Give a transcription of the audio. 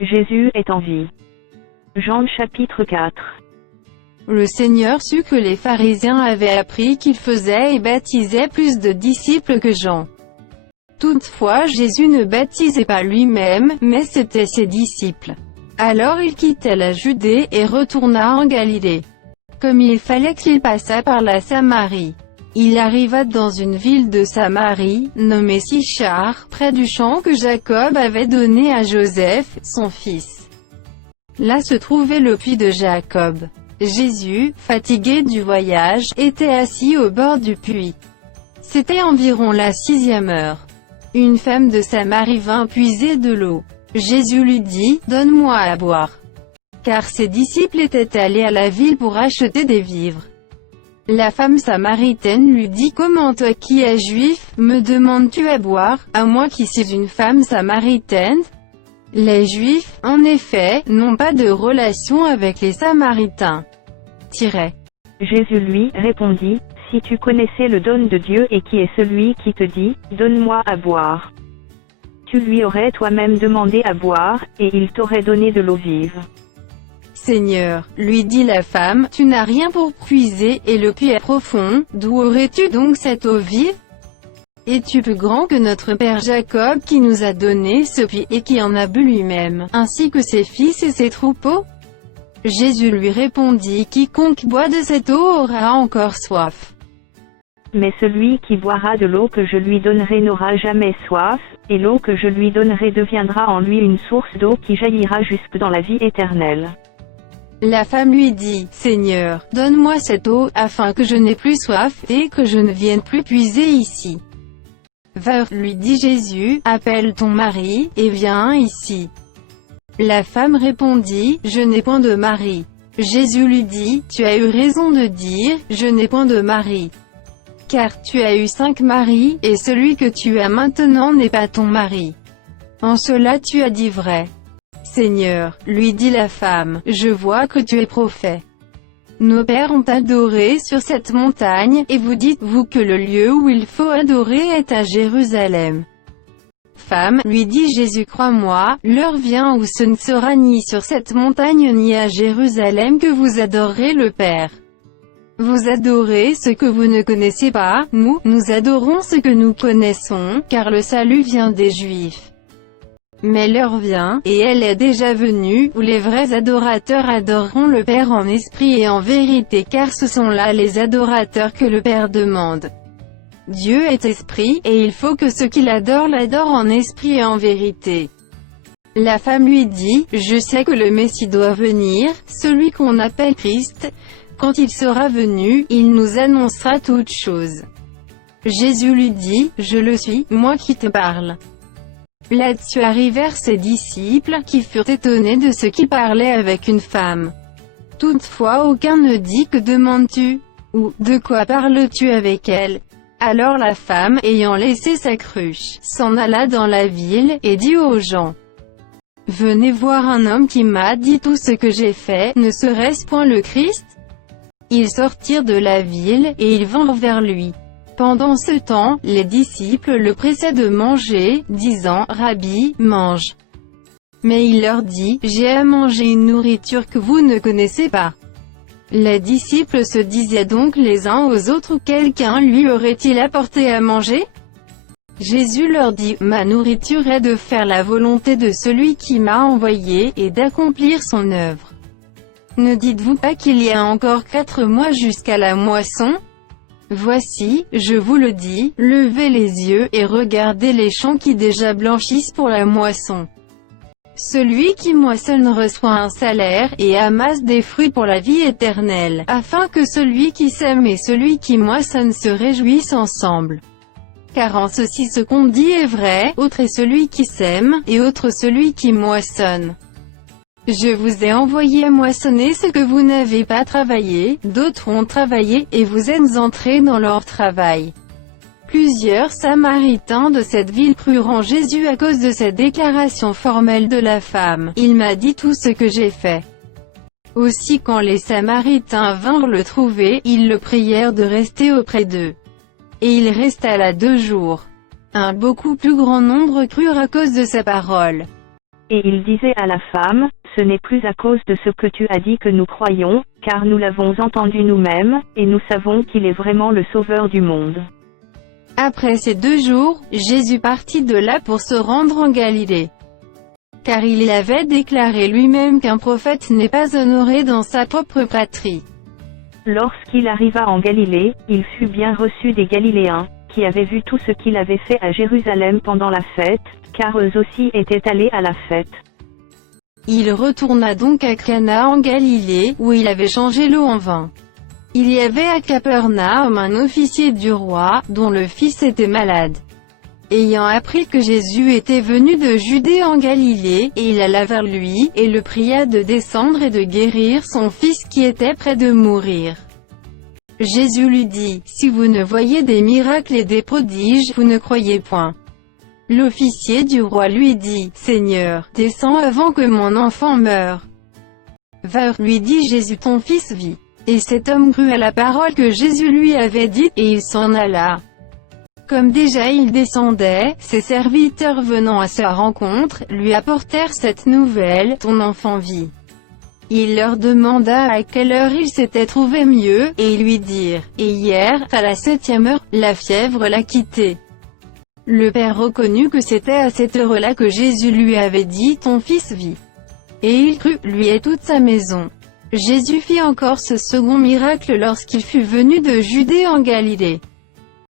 Jésus est en vie. Jean chapitre 4. Le Seigneur sut que les pharisiens avaient appris qu'il faisait et baptisait plus de disciples que Jean. Toutefois Jésus ne baptisait pas lui-même, mais c'étaient ses disciples. Alors il quitta la Judée et retourna en Galilée. Comme il fallait qu'il passât par la Samarie, il arriva dans une ville de Samarie, nommée Sychar, près du champ que Jacob avait donné à Joseph, son fils. Là se trouvait le puits de Jacob. Jésus, fatigué du voyage, était assis au bord du puits. C'était environ la 6e heure. Une femme de Samarie vint puiser de l'eau. Jésus lui dit, « Donne-moi à boire. » Car ses disciples étaient allés à la ville pour acheter des vivres. La femme samaritaine lui dit, « Comment toi qui es juif, me demandes-tu à boire, à moi qui suis une femme samaritaine ?» Les Juifs, en effet, n'ont pas de relation avec les Samaritains. Jésus lui répondit, « Si tu connaissais le don de Dieu et qui est celui qui te dit, donne-moi à boire. Tu lui aurais toi-même demandé à boire, et il t'aurait donné de l'eau vive. » Seigneur, lui dit la femme, tu n'as rien pour puiser, et le puits est profond, d'où aurais-tu donc cette eau vive? Es-tu plus grand que notre père Jacob qui nous a donné ce puits et qui en a bu lui-même, ainsi que ses fils et ses troupeaux? Jésus lui répondit, quiconque boit de cette eau aura encore soif. Mais celui qui boira de l'eau que je lui donnerai n'aura jamais soif, et l'eau que je lui donnerai deviendra en lui une source d'eau qui jaillira jusque dans la vie éternelle. La femme lui dit, Seigneur, donne-moi cette eau, afin que je n'ai plus soif, et que je ne vienne plus puiser ici. Va, lui dit Jésus, appelle ton mari, et viens ici. La femme répondit, je n'ai point de mari. Jésus lui dit, tu as eu raison de dire, je n'ai point de mari. Car tu as eu 5 maris, et celui que tu as maintenant n'est pas ton mari. En cela tu as dit vrai. Seigneur, lui dit la femme, je vois que tu es prophète. Nos pères ont adoré sur cette montagne, et vous dites-vous que le lieu où il faut adorer est à Jérusalem. Femme, lui dit Jésus, crois-moi, l'heure vient où ce ne sera ni sur cette montagne ni à Jérusalem que vous adorerez le Père. Vous adorez ce que vous ne connaissez pas, nous adorons ce que nous connaissons, car le salut vient des Juifs. Mais l'heure vient, et elle est déjà venue, où les vrais adorateurs adoreront le Père en esprit et en vérité, car ce sont là les adorateurs que le Père demande. Dieu est esprit, et il faut que ceux qui l'adorent l'adorent en esprit et en vérité. La femme lui dit, je sais que le Messie doit venir, celui qu'on appelle Christ. Quand il sera venu, il nous annoncera toutes choses. Jésus lui dit, je le suis, moi qui te parle. Là-dessus arrivèrent ses disciples, qui furent étonnés de ce qu'il parlait avec une femme. Toutefois aucun ne dit que demandes-tu, ou de quoi parles-tu avec elle. Alors la femme, ayant laissé sa cruche, s'en alla dans la ville, et dit aux gens, venez voir un homme qui m'a dit tout ce que j'ai fait, ne serait-ce point le Christ? Ils sortirent de la ville, et ils vinrent vers lui. Pendant ce temps, les disciples le pressaient de manger, disant, Rabbi, mange. Mais il leur dit, j'ai à manger une nourriture que vous ne connaissez pas. Les disciples se disaient donc les uns aux autres, quelqu'un lui aurait-il apporté à manger? Jésus leur dit, ma nourriture est de faire la volonté de celui qui m'a envoyé, et d'accomplir son œuvre. Ne dites-vous pas qu'il y a encore 4 mois jusqu'à la moisson? Voici, je vous le dis, levez les yeux, et regardez les champs qui déjà blanchissent pour la moisson. Celui qui moissonne reçoit un salaire, et amasse des fruits pour la vie éternelle, afin que celui qui sème et celui qui moissonne se réjouissent ensemble. Car en ceci ce qu'on dit est vrai, autre est celui qui sème, et autre celui qui moissonne. Je vous ai envoyé moissonner ce que vous n'avez pas travaillé, d'autres ont travaillé, et vous êtes entrés dans leur travail. Plusieurs Samaritains de cette ville crurent en Jésus à cause de cette déclaration formelle de la femme, il m'a dit tout ce que j'ai fait. Aussi quand les Samaritains vinrent le trouver, ils le prièrent de rester auprès d'eux. Et il resta là 2 jours. Un beaucoup plus grand nombre crurent à cause de sa parole. Et il disait à la femme, ce n'est plus à cause de ce que tu as dit que nous croyons, car nous l'avons entendu nous-mêmes, et nous savons qu'il est vraiment le Sauveur du monde. Après ces 2 jours, Jésus partit de là pour se rendre en Galilée. Car il avait déclaré lui-même qu'un prophète n'est pas honoré dans sa propre patrie. Lorsqu'il arriva en Galilée, il fut bien reçu des Galiléens, qui avaient vu tout ce qu'il avait fait à Jérusalem pendant la fête, car eux aussi étaient allés à la fête. Il retourna donc à Cana en Galilée, où il avait changé l'eau en vin. Il y avait à Capernaum un officier du roi, dont le fils était malade. Ayant appris que Jésus était venu de Judée en Galilée, il alla vers lui, et le pria de descendre et de guérir son fils qui était près de mourir. Jésus lui dit, « Si vous ne voyez des miracles et des prodiges, vous ne croyez point. » L'officier du roi lui dit, « Seigneur, descends avant que mon enfant meure. » Va, lui dit Jésus, ton fils vit. Et cet homme crut à la parole que Jésus lui avait dite, et il s'en alla. Comme déjà il descendait, ses serviteurs venant à sa rencontre, lui apportèrent cette nouvelle, ton enfant vit. Il leur demanda à quelle heure il s'était trouvé mieux, et ils lui dirent, et hier, à la 7e heure, la fièvre l'a quitté. Le père reconnut que c'était à cette heure-là que Jésus lui avait dit, ton fils vit. Et il crut, lui et toute sa maison. Jésus fit encore ce second miracle lorsqu'il fut venu de Judée en Galilée.